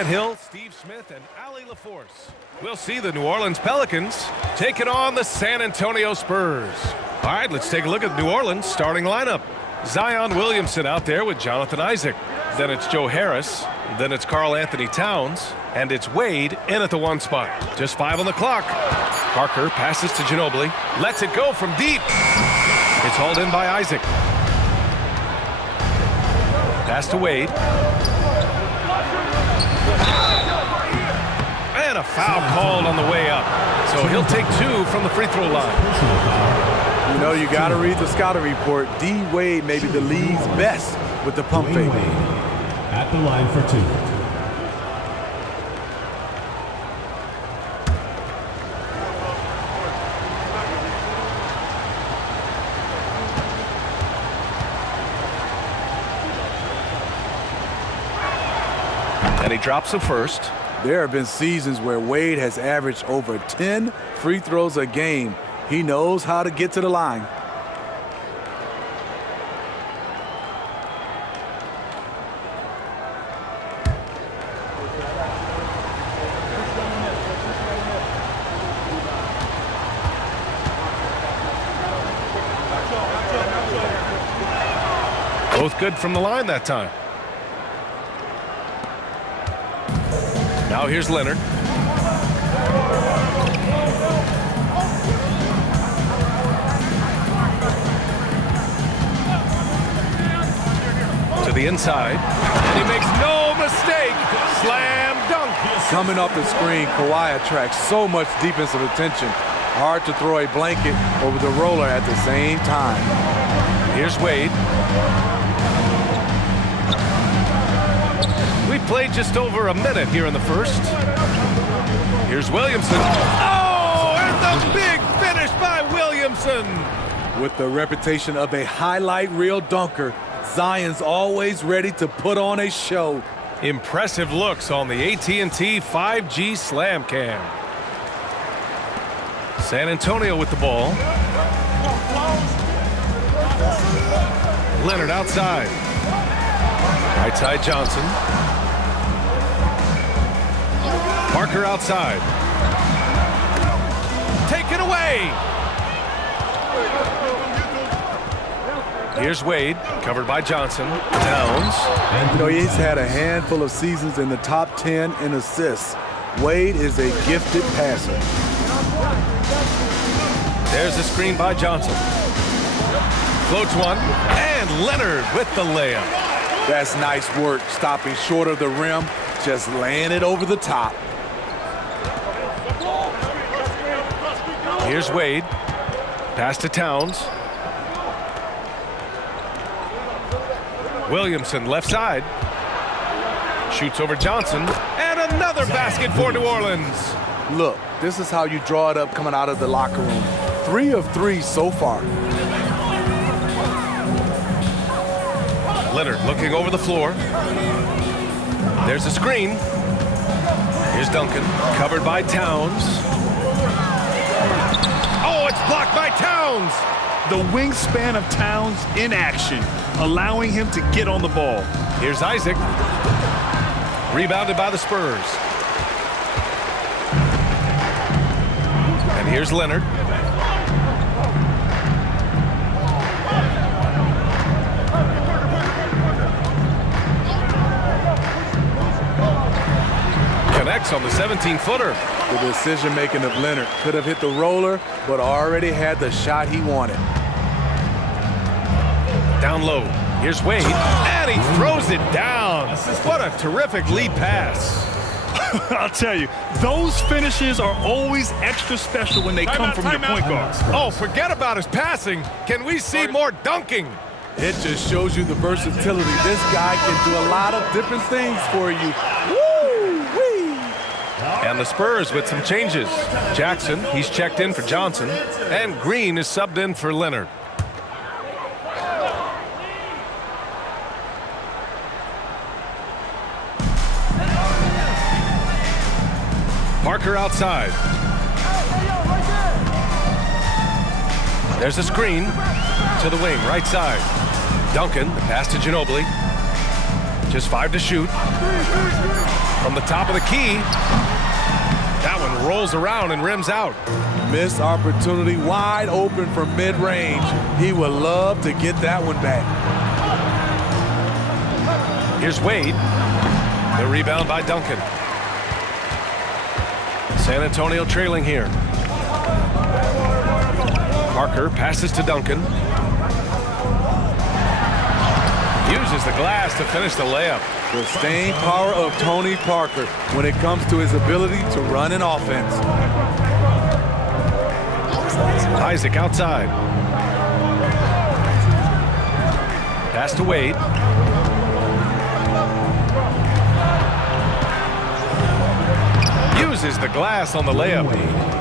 Grant Hill, Steve Smith, and Ali LaForce. We'll see the New Orleans Pelicans taking on the San Antonio Spurs. All right, let's take a look at New Orleans' starting lineup. Zion Williamson out there with Jonathan Isaac. Then it's Joe Harris. Then it's Karl Anthony Towns. And it's Wade in at the 1 spot. Just 5 on the clock. Parker passes to Ginobili. Lets it go from deep. It's hauled in by Isaac. Pass to Wade. And a foul called on the way up. So he'll take 2 from the free throw line. You know, you got to read the scouting report. D. Wade may be the league's best with the pump fake. At the line for 2. And he drops the first. There have been seasons where Wade has averaged over 10 free throws a game. He knows how to get to the line. Both good from the line that time. Now here's Leonard. To the inside. And he makes no mistake. Slam dunk. Coming off the screen, Kawhi attracts so much defensive attention. Hard to throw a blanket over the roller at the same time. Here's Wade. We played just over a minute here in the first. Here's Williamson. Oh, and the big finish by Williamson. With the reputation of a highlight reel dunker, Zion's always ready to put on a show. Impressive looks on the AT&T 5G Slam Cam. San Antonio with the ball. Leonard outside. Right side Johnson. Parker outside. Taken away. Here's Wade, covered by Johnson. Towns. You know, he's had a handful of seasons in the top 10 in assists. Wade is a gifted passer. There's the screen by Johnson. Floats one, and Leonard with the layup. That's nice work, stopping short of the rim, just laying it over the top. Here's Wade. Pass to Towns. Williamson left side. Shoots over Johnson. And another basket for New Orleans. Look, this is how you draw it up coming out of the locker room. 3 of 3 so far. Leonard looking over the floor. There's a screen. Here's Duncan, covered by Towns. Oh, it's blocked by Towns. The wingspan of Towns in action, allowing him to get on the ball. Here's Isaac. Rebounded by the Spurs. And here's Leonard. Connects on the 17-footer. The decision-making of Leonard could have hit the roller, but already had the shot he wanted. Down low. Here's Wade. And he throws it down. What a terrific lead pass. I'll tell you, those finishes are always extra special when they come from your point guards. Oh, forget about his passing. Can we see more dunking? It just shows you the versatility. This guy can do a lot of different things for you. Woo-wee! And the Spurs with some changes. Jackson, he's checked in for Johnson. And Green is subbed in for Leonard. Parker outside. There's a screen to the wing, right side. Duncan, the pass to Ginobili. Just 5 to shoot. From the top of the key. That one rolls around and rims out. Missed opportunity, wide open from mid-range. He would love to get that one back. Here's Wade. The rebound by Duncan. San Antonio trailing here. Parker passes to Duncan. Uses the glass to finish the layup. The staying power of Tony Parker when it comes to his ability to run an offense. Isaac outside. Pass to Wade. Uses the glass on the layup.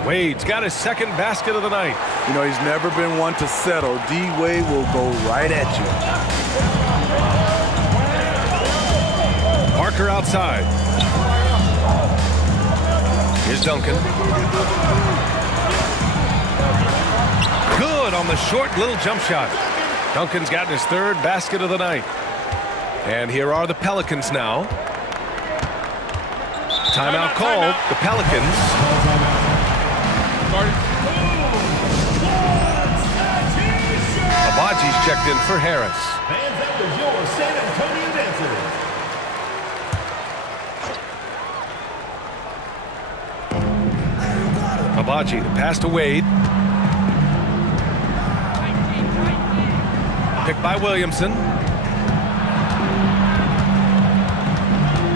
Wade's got his second basket of the night. You know, he's never been one to settle. D-Wade will go right at you. Parker outside. Here's Duncan. Good on the short little jump shot. Duncan's gotten his third basket of the night. And here are the Pelicans now. Timeout called. The Pelicans. Abaji's checked in for Harris. And that was your San Antonio dancer. Abaji, the pass to Wade. Picked by Williamson.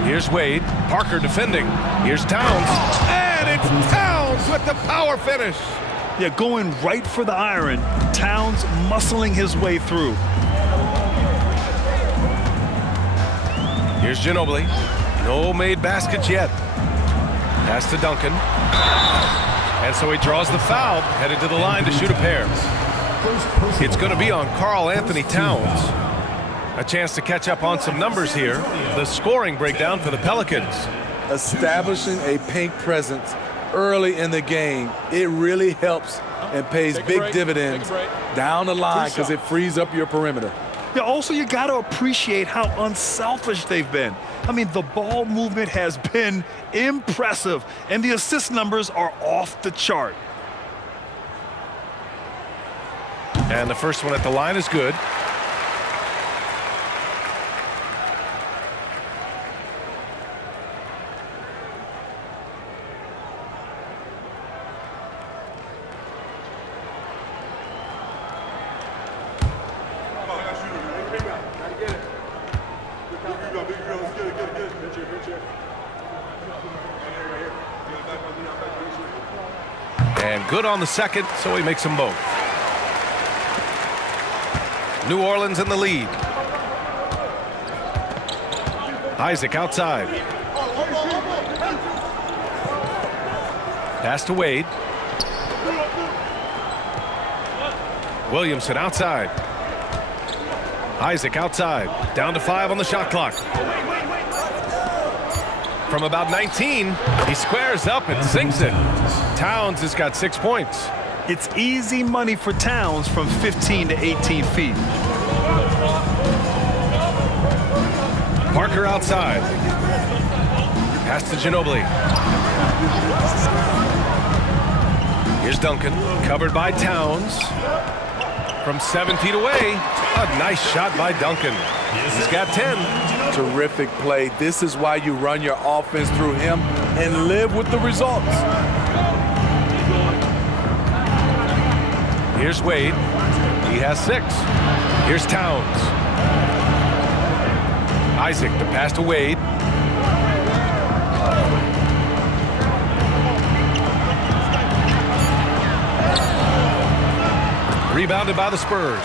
Here's Wade. Parker defending. Here's Towns. And it's Towns with the power finish. Yeah, going right for the iron. Towns muscling his way through. Here's Ginobili. No made baskets yet. Pass to Duncan. And so he draws the foul, headed to the line to shoot a pair. It's going to be on Karl Anthony Towns. A chance to catch up on some numbers here. The scoring breakdown for the Pelicans. Establishing a paint presence early in the game, it really helps and pays big dividends down the line because it frees up your perimeter. Yeah, also you got to appreciate how unselfish they've been. I mean, the ball movement has been impressive, and the assist numbers are off the chart. And the first one at the line is good. And good on the second, so he makes them both. New Orleans in the lead. Isaac outside. Pass to Wade. Williamson outside. Isaac outside. Down to 5 on the shot clock. From about 19, he squares up and sinks it. Towns has got 6 points. It's easy money for Towns from 15 to 18 feet. Parker outside. Pass to Ginobili. Here's Duncan, covered by Towns. From 7 feet away, a nice shot by Duncan. He's got 10. Terrific play. This is why you run your offense through him and live with the results. Here's Wade. He has 6. Here's Towns. Isaac, the pass to Wade. Rebounded by the Spurs.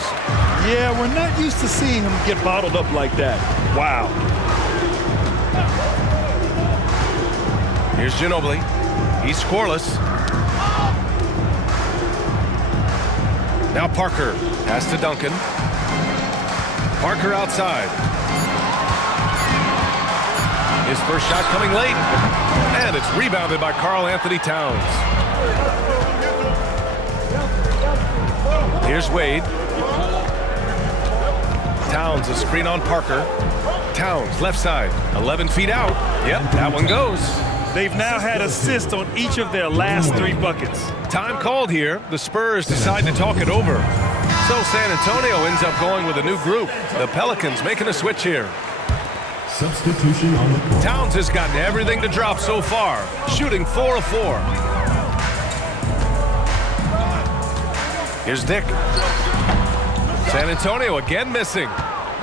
Yeah, we're not used to seeing him get bottled up like that. Wow. Here's Ginobili. He's scoreless. Now Parker. Pass to Duncan. Parker outside. His first shot coming late. And it's rebounded by Karl Anthony Towns. Here's Wade. Towns, a screen on Parker. Towns, left side, 11 feet out. Yep, that one goes. They've now had assists on each of their last 3 buckets. Time called here. The Spurs decide to talk it over. So San Antonio ends up going with a new group. The Pelicans making a switch here. Substitution on the court. Towns has gotten everything to drop so far, shooting 4 of 4. Here's Dick. San Antonio again missing.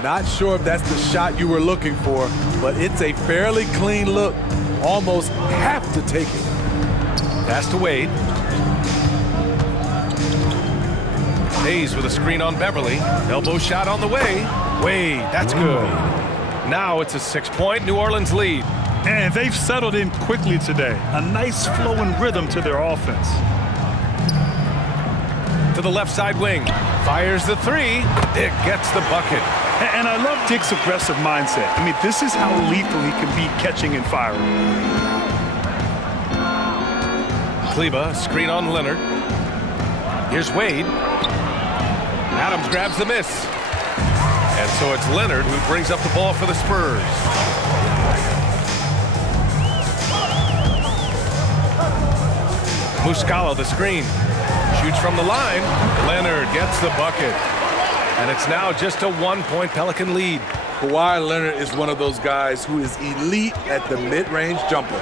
Not sure if that's the shot you were looking for, but it's a fairly clean look. Almost have to take it. Pass to Wade. Hayes with a screen on Beverly. Elbow shot on the way. Wade, that's good. Now it's a 6-point New Orleans lead. And they've settled in quickly today. A nice flowing rhythm to their offense. To the left side wing. Fires the 3. Dick gets the bucket. And I love Dick's aggressive mindset. I mean, this is how lethal he can be catching and firing. Kleba, screen on Leonard. Here's Wade. Adams grabs the miss. And so it's Leonard who brings up the ball for the Spurs. Muscala, the screen. Shoots from the line. Leonard gets the bucket. And it's now just a 1-point Pelican lead. Kawhi Leonard is one of those guys who is elite at the mid-range jumper.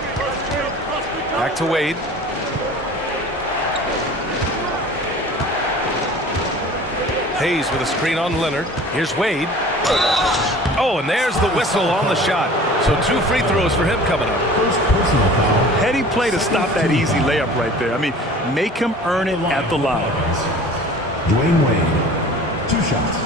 Back to Wade. Hayes with a screen on Leonard. Here's Wade. Oh, and there's the whistle on the shot. So 2 free throws for him coming up. First personal foul. Heady play to stop that easy layup right there. I mean, make him earn it at the line. Dwayne Wade. 2 shots.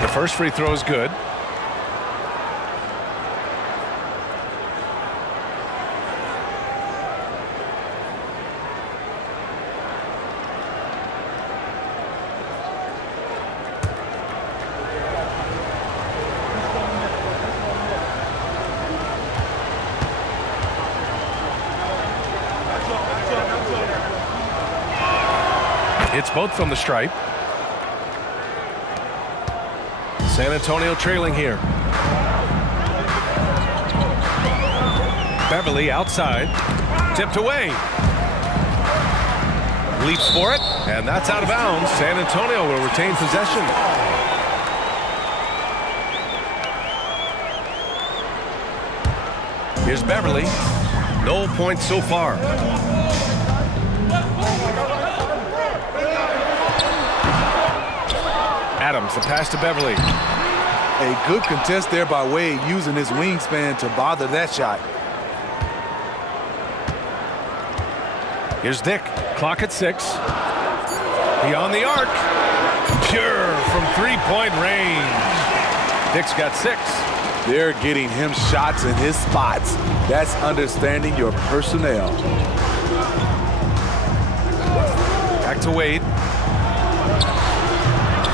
The first free throw is good. It's both from the stripe. San Antonio trailing here. Beverly outside. Tipped away. Leaps for it, and that's out of bounds. San Antonio will retain possession. Here's Beverly. No points so far. Adams, the pass to Beverly. A good contest there by Wade, using his wingspan to bother that shot. Here's Dick. Clock at 6. Beyond the arc. Pure from 3-point range. Dick's got 6. They're getting him shots in his spots. That's understanding your personnel. Back to Wade.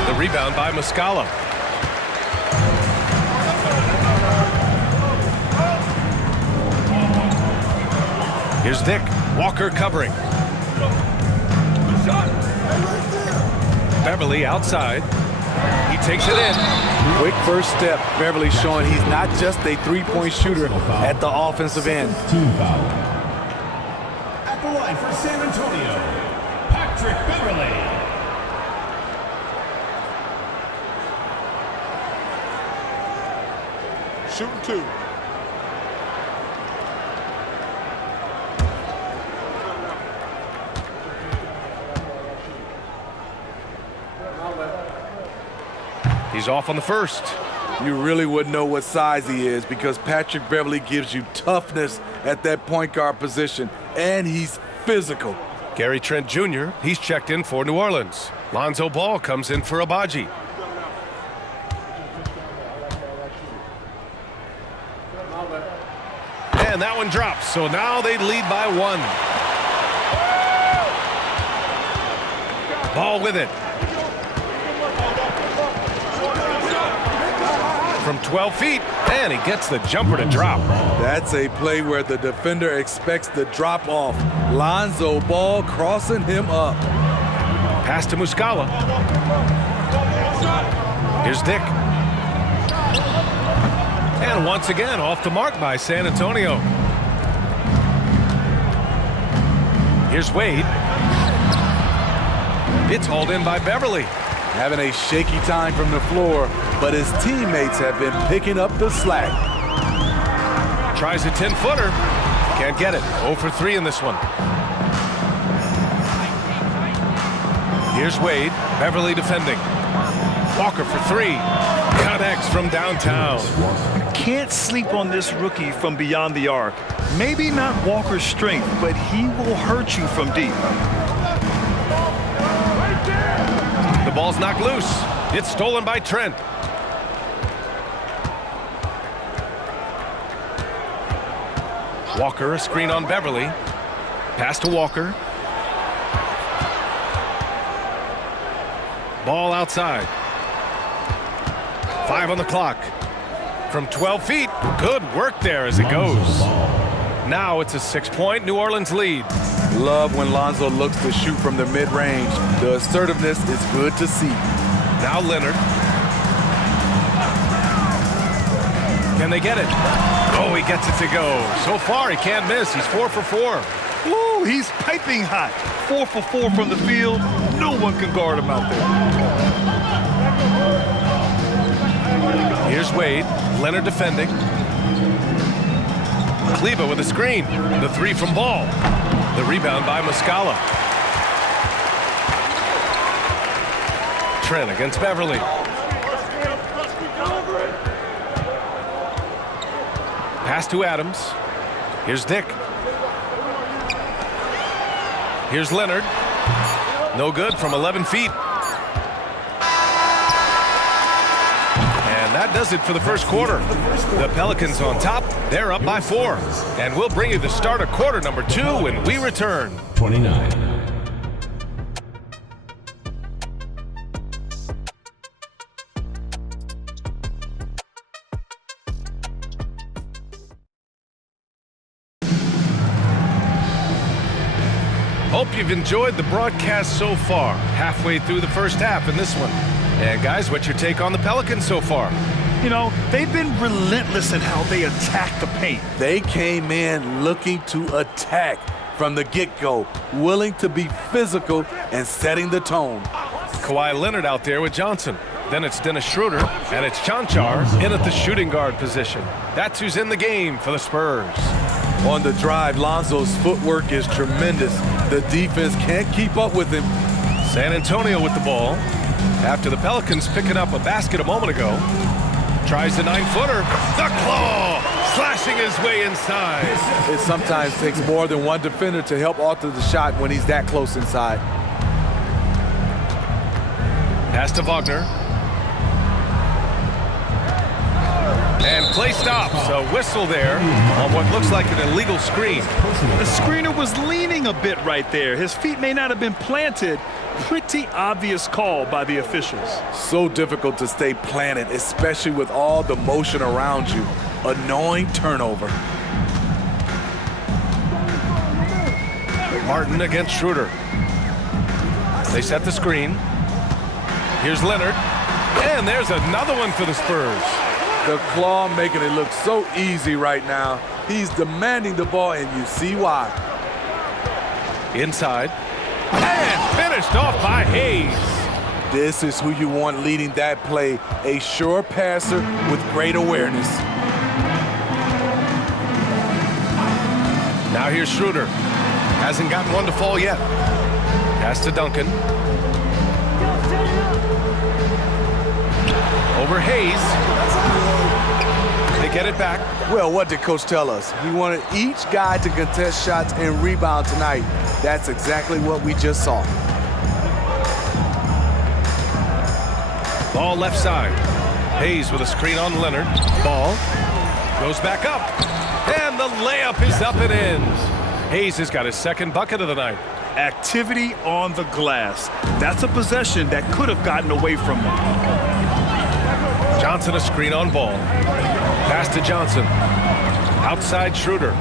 The rebound by Muscala. Here's Dick. Walker covering. Beverly outside. He takes it in. Quick first step. Beverly showing he's not just a 3-point shooter at the offensive end. Team foul. At the line for San Antonio, Patrick Beverly. Shooting 2. He's off on the first. You really wouldn't know what size he is because Patrick Beverly gives you toughness at that point guard position, and he's physical. Gary Trent Jr., he's checked in for New Orleans. Lonzo Ball comes in for Abaji. And that one drops, so now they lead by 1. Ball with it. From 12 feet, and he gets the jumper to drop. That's a play where the defender expects the drop off. Lonzo Ball crossing him up. Pass to Muscala. Here's Dick. And once again, off the mark by San Antonio. Here's Wade. It's hauled in by Beverly. Having a shaky time from the floor, but his teammates have been picking up the slack. Tries a 10-footer. Can't get it. 0 for 3 in this one. Here's Wade. Beverly defending. Walker for 3. Connects from downtown. Can't sleep on this rookie from beyond the arc. Maybe not Walker's strength, but he will hurt you from deep. The ball's knocked loose. It's stolen by Trent. Walker, a screen on Beverly. Pass to Walker. Ball outside. 5 on the clock. From 12 feet, good work there as it goes. Now it's a 6-point New Orleans lead. Love when Lonzo looks to shoot from the mid-range. The assertiveness is good to see. Now Leonard. Can they get it? Oh, he gets it to go. So far, he can't miss. He's 4 for 4. Woo, he's piping hot. 4 for 4 from the field. No one can guard him out there. Here's Wade. Leonard defending. Kleba with a screen. The 3 from Ball. The rebound by Muscala. Trent against Beverly. Pass to Adams. Here's Dick. Here's Leonard. No good from 11 feet. And that does it for the first quarter. The Pelicans on top. They're up by 4. And we'll bring you the start of quarter number 2 when we return. 29. Hope you've enjoyed the broadcast so far. Halfway through the first half in this one. And guys, what's your take on the Pelicans so far? You know, they've been relentless in how they attack the paint. They came in looking to attack from the get-go, willing to be physical and setting the tone. Kawhi Leonard out there with Johnson. Then it's Dennis Schroeder, and it's Chanchar in at the shooting guard position. That's who's in the game for the Spurs. On the drive, Lonzo's footwork is tremendous. The defense can't keep up with him. San Antonio with the ball. After the Pelicans picking up a basket a moment ago. Tries the 9-footer. The claw! Slashing his way inside. It sometimes takes more than one defender to help alter the shot when he's that close inside. Pass to Wagner. And play stops. A whistle there on what looks like an illegal screen. The screener was leaning a bit right there. His feet may not have been planted. Pretty obvious call by the officials. So difficult to stay planted, especially with all the motion around you. Annoying turnover. Martin against Schroeder. They set the screen. Here's Leonard. And there's another one for the Spurs. The claw making it look so easy right now. He's demanding the ball, and you see why. Inside. And finished off by Hayes. This is who you want leading that play. A sure passer with great awareness. Now here's Schroeder. Hasn't gotten one to fall yet. Pass to Duncan. Over Hayes. They get it back. Well, what did Coach tell us? He wanted each guy to contest shots and rebound tonight. That's exactly what we just saw. Ball left side. Hayes with a screen on Leonard. Ball goes back up. And the layup is up and in. Hayes has got his second bucket of the night. Activity on the glass. That's a possession that could have gotten away from them. Johnson a screen on ball. Pass to Johnson. Outside Schroeder.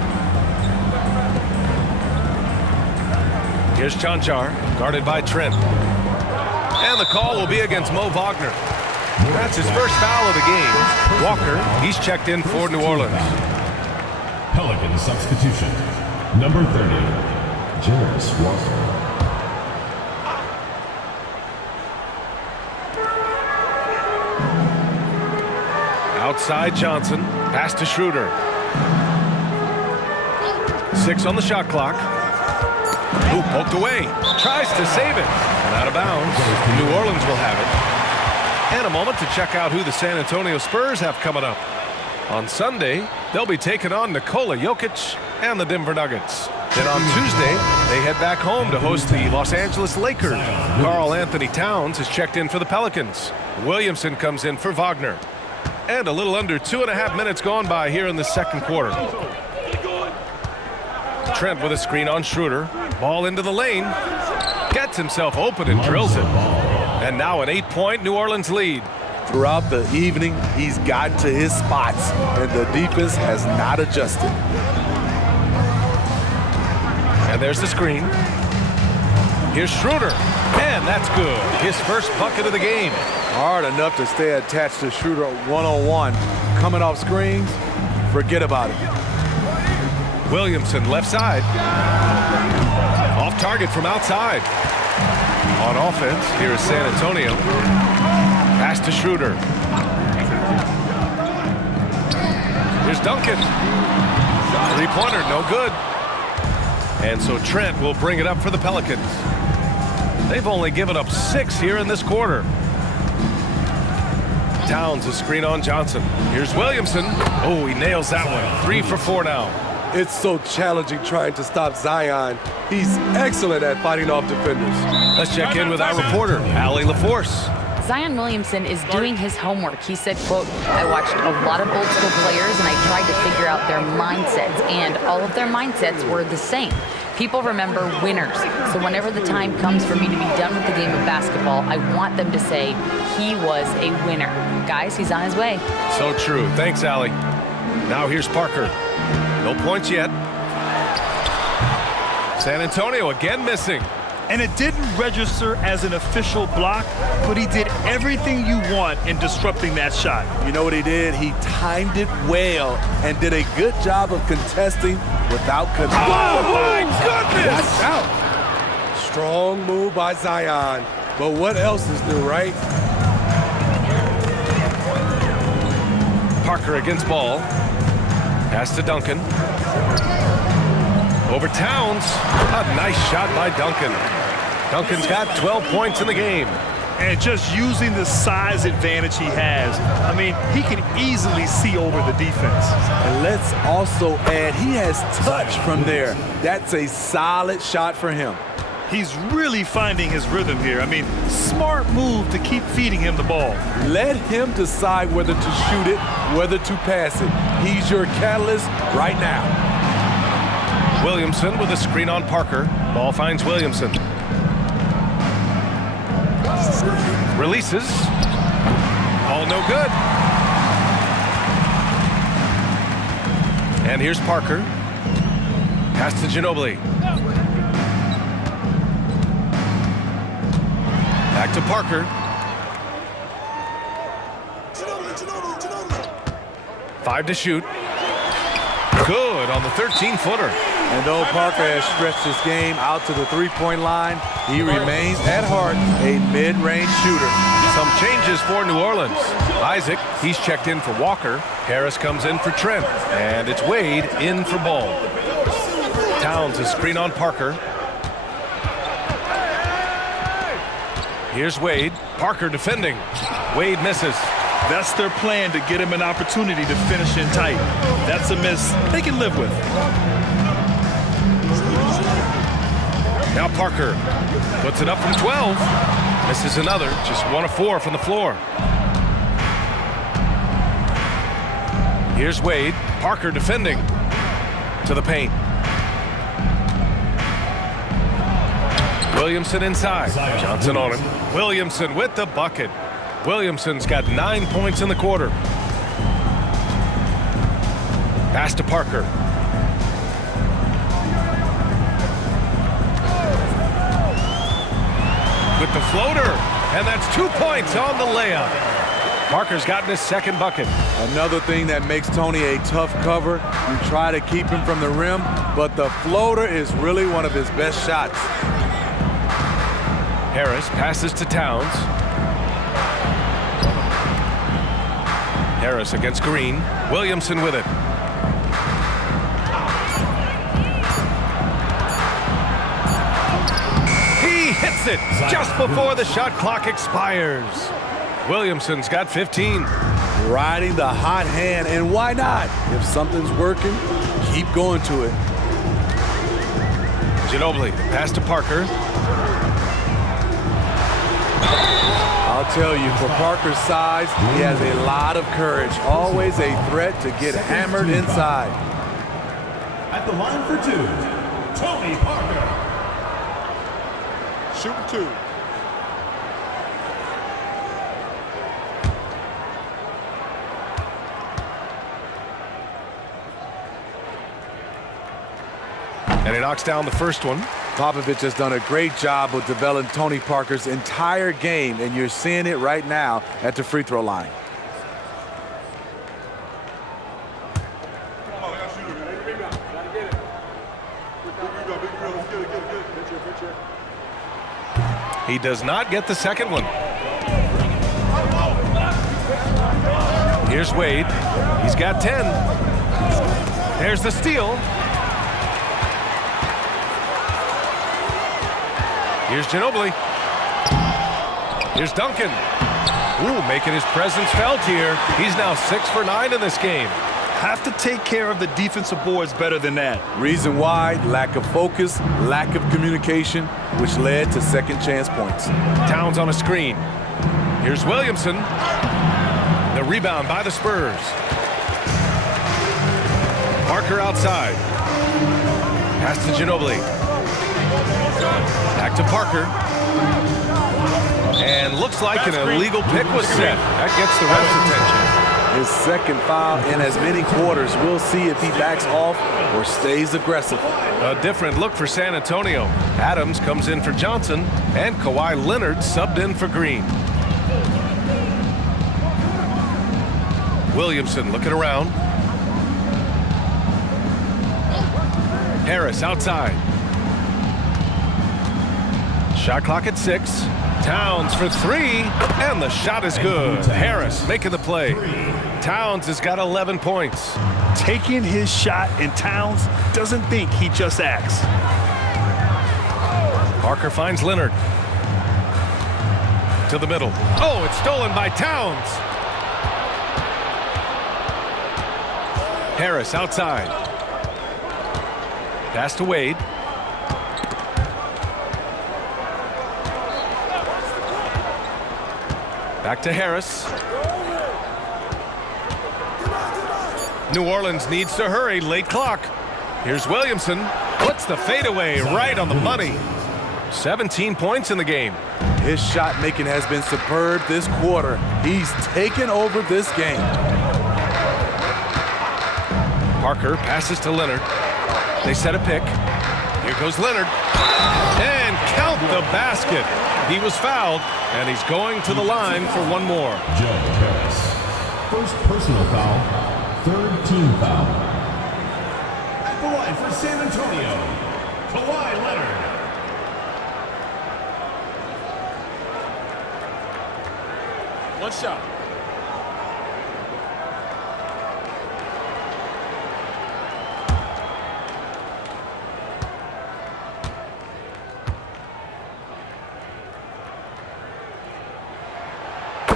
Here's Chanchar, guarded by Trent. And the call will be against Mo Wagner. That's his first foul of the game. Walker, he's checked in for New Orleans. Pelicans substitution. Number 30, Jarris Walker. Outside Johnson, pass to Schroeder. 6 on the shot clock. Ooh, poked away. Tries to save it. And out of bounds. New Orleans will have it. And a moment to check out who the San Antonio Spurs have coming up. On Sunday, they'll be taking on Nikola Jokic and the Denver Nuggets. Then on Tuesday, they head back home to host the Los Angeles Lakers. Karl Anthony Towns is checked in for the Pelicans. Williamson comes in for Wagner. And a little under 2.5 minutes gone by here in the second quarter. Trent with a screen on Schroeder. Ball into the lane. Gets himself open and drills it. And now an 8-point New Orleans lead. Throughout the evening, he's gotten to his spots, and the defense has not adjusted. And there's the screen. Here's Schroeder. And that's good. His first bucket of the game. Hard enough to stay attached to Schroeder one-on-one. Coming off screens, forget about it. Williamson left side. Off target from outside. On offense, here is San Antonio. Pass to Schroeder. Here's Duncan. Three-pointer, no good. And so Trent will bring it up for the Pelicans. They've only given up 6 here in this quarter. Towns a screen on Johnson. Here's Williamson. Oh, he nails that one. 3 for 4 now. It's so challenging trying to stop Zion. He's excellent at fighting off defenders. Let's check in with our reporter, Allie LaForce. Zion Williamson is doing his homework. He said, quote, I watched a lot of old school players and I tried to figure out their mindsets, and all of their mindsets were the same. People remember winners. So whenever the time comes for me to be done with the game of basketball, I want them to say he was a winner. Guys, he's on his way. So true. Thanks, Allie. Now here's Parker. No points yet. San Antonio again missing. And it didn't register as an official block, but he did everything you want in disrupting that shot. You know what he did? He timed it well and did a good job of contesting without control. Oh, my goodness! Watch out. Strong move by Zion. But what else is new, right? Parker against ball. Pass to Duncan. Over Towns. A nice shot by Duncan. Duncan's got 12 points in the game. And just using the size advantage he has, I mean, he can easily see over the defense. And let's also add, he has touch from there. That's a solid shot for him. He's really finding his rhythm here. I mean, smart move to keep feeding him the ball. Let him decide whether to shoot it, whether to pass it. He's your catalyst right now. Williamson with a screen on Parker. Ball finds Williamson. Releases. All no good. And here's Parker. Pass to Ginobili. Back to Parker. Five to shoot. Good on the 13-footer. And though Parker has stretched his game out to the three-point line, he remains at heart a mid-range shooter. Some changes for New Orleans. Isaac, he's checked in for Walker. Harris comes in for Trent. And it's Wade in for Ball. Towns a screen on Parker. Here's Wade. Parker defending. Wade misses. That's their plan, to get him an opportunity to finish in tight. That's a miss they can live with. Now Parker puts it up from 12. Misses another. Just 1 of 4 from the floor. Here's Wade. Parker defending. To the paint. Williamson inside. Johnson on him. Williamson with the bucket. Williamson's got 9 points in the quarter. Pass to Parker. With the floater. And that's 2 points on the layup. Parker's gotten his second bucket. Another thing that makes Tony a tough cover, you try to keep him from the rim, but the floater is really one of his best shots. Harris passes to Towns. Harris against Green. Williamson with it. He hits it just before the shot clock expires. Williamson's got 15. Riding the hot hand, and why not? If something's working, keep going to it. Ginobili, pass to Parker. I'll tell you, for Parker's size, he has a lot of courage. Always a threat to get hammered inside. At the line for two, Tony Parker. Shooting two. And he knocks down the first one. Popovich has done a great job of developing Tony Parker's entire game, and you're seeing it right now at the free throw line. He does not get the second one. Here's Wade. He's got 10. There's the steal. Here's Ginobili. Here's Duncan. Ooh, making his presence felt here. He's now 6 for 9 in this game. Have to take care of the defensive boards better than that. Reason why, lack of focus, lack of communication, which led to second chance points. Towns on a screen. Here's Williamson. The rebound by the Spurs. Parker outside. Pass to Ginobili. Back to Parker. And looks like an illegal pick was set. That gets the ref's attention. His second foul in as many quarters. We'll see if he backs off or stays aggressive. A different look for San Antonio. Adams comes in for Johnson, and Kawhi Leonard subbed in for Green. Williamson looking around. Harris outside. Shot clock at 6. Towns for 3, and the shot is good. Harris making the play. Towns has got 11 points. Taking his shot, and Towns doesn't think, he just acts. Parker finds Leonard. To the middle. Oh, it's stolen by Towns. Harris outside. Pass to Wade. Back to Harris. New Orleans needs to hurry. Late clock. Here's Williamson. Puts the fadeaway right on the money. 17 points in the game. His shot making has been superb this quarter. He's taken over this game. Parker passes to Leonard. They set a pick. Here goes Leonard. And count the basket. He was fouled, and he's going to the line for one more. Joe Harris. First personal foul, third team foul. At the line for San Antonio, Kawhi Leonard. One shot.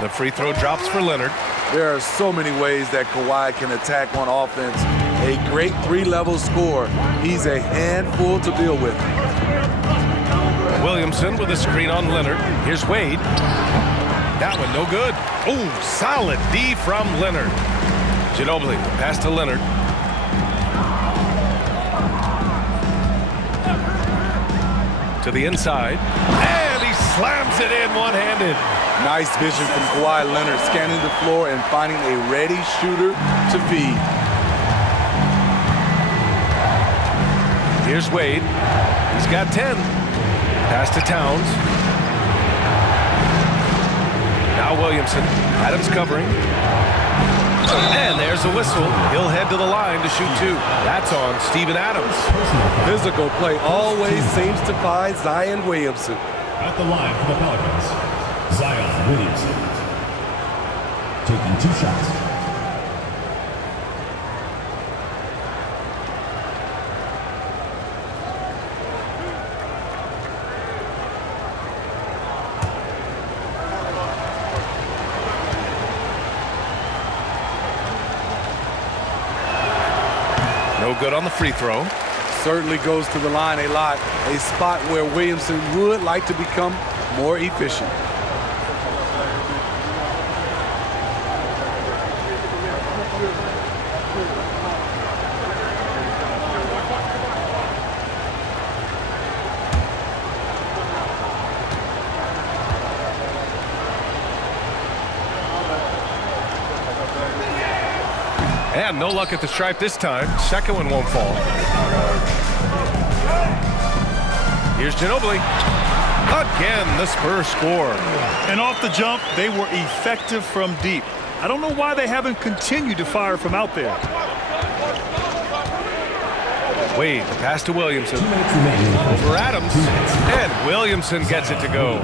The free throw drops for Leonard. There are so many ways that Kawhi can attack on offense. A great three-level scorer. He's a handful to deal with. Williamson with a screen on Leonard. Here's Wade. That one no good. Oh, solid D from Leonard. Ginobili, pass to Leonard. To the inside. And he slams it in one-handed. Nice vision from Kawhi Leonard, scanning the floor and finding a ready shooter to feed. Here's Wade. He's got 10. Pass to Towns. Now Williamson. Adams covering. And there's a whistle. He'll head to the line to shoot 2. That's on Steven Adams. Physical play always seems to find Zion Williamson. At the line for the Pelicans, Zion Williamson. Taking 2 shots. No good on the free throw. Certainly goes to the line a lot. A spot where Williamson would like to become more efficient. And no luck at the stripe this time. Second one won't fall. Here's Ginobili. Again, the Spurs score. And off the jump, they were effective from deep. I don't know why they haven't continued to fire from out there. Wade, the pass to Williamson. Over Adams. And Williamson gets it to go.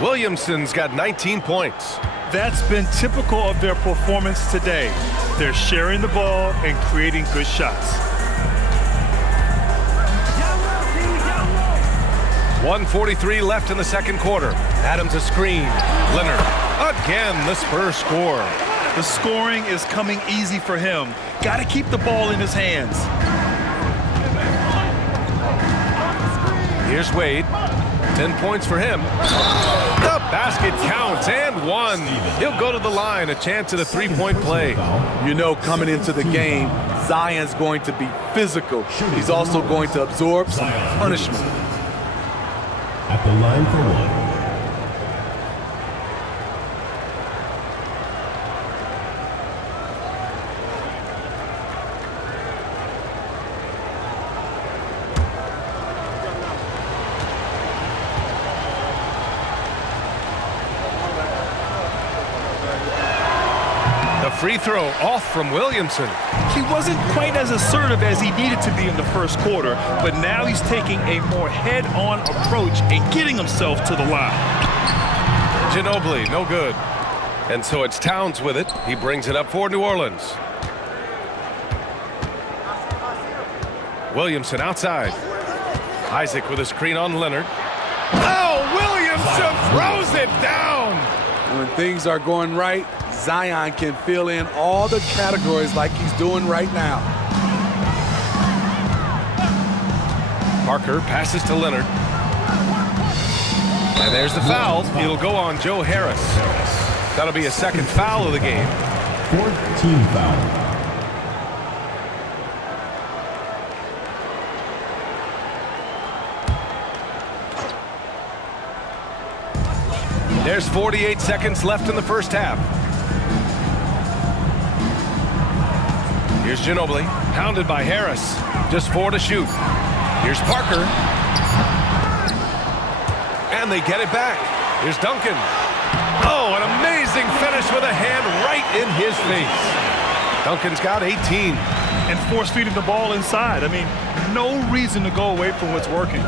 Williamson's got 19 points. That's been typical of their performance today. They're sharing the ball and creating good shots. 1:43 left in the second quarter. Adams a screen. Leonard. Again, the Spurs score. The scoring is coming easy for him. Got to keep the ball in his hands. Here's Wade. 10 points for him. The basket counts and one. He'll go to the line. A chance at a three-point play. You know, coming into the game, Zion's going to be physical. He's also going to absorb some punishment. At the line for 1. Free throw off from Williamson. He wasn't quite as assertive as he needed to be in the first quarter, but now he's taking a more head-on approach and getting himself to the line. Ginobili, no good. And so it's Towns with it. He brings it up for New Orleans. Williamson outside. Isaac with a screen on Leonard. Oh, Williamson throws it down. When things are going right, Zion can fill in all the categories like he's doing right now. Parker passes to Leonard. And there's the foul. It'll go on Joe Harris. That'll be a second foul of the game. 4th team foul. There's 48 seconds left in the first half. Here's Ginobili, pounded by Harris. Just 4 to shoot. Here's Parker. And they get it back. Here's Duncan. Oh, an amazing finish with a hand right in his face. Duncan's got 18. And force feeding the ball inside. I mean, no reason to go away from what's working.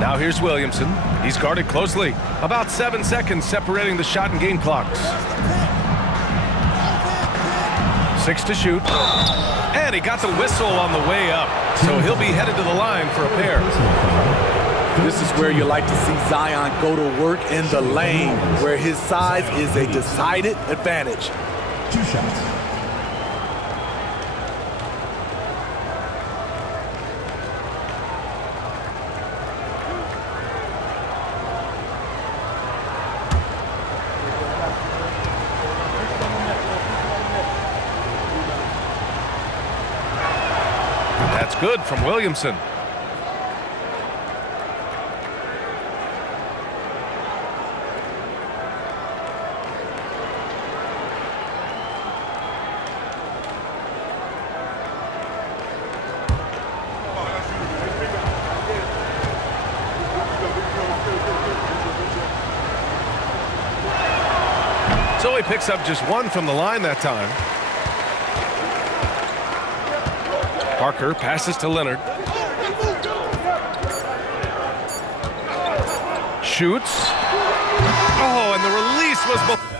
Now here's Williamson. He's guarded closely. About 7 seconds separating the shot and game clocks. 6 to shoot. And he got the whistle on the way up. So he'll be headed to the line for a pair. This is where you like to see Zion go to work in the lane, where his size is a decided advantage. 2 shots. good from Williamson. So he picks up just one from the line that time. Parker passes to Leonard. Shoots. Oh, and the release was...